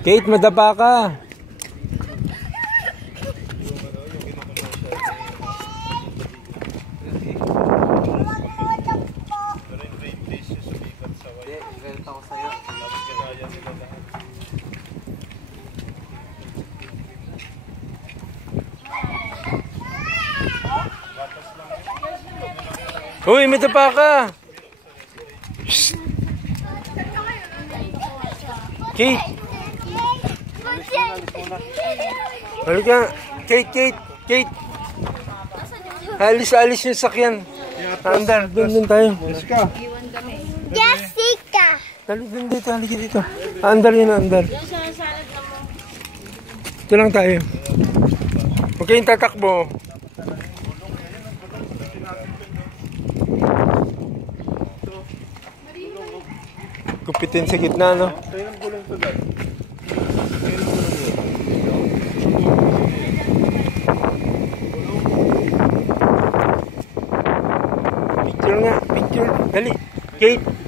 Kate, madapa ka. Uy, madapa ka. Shh. Kate. Halika. Kate. Alis yung sakyan. Andar, doon tayo. Jessica. Halika dito. Andar yun, andar. Ito lang tayo. Huwag kayong tatakbo. Kupitin sa gitna, no? Picture nga, picture. Dali, Kate.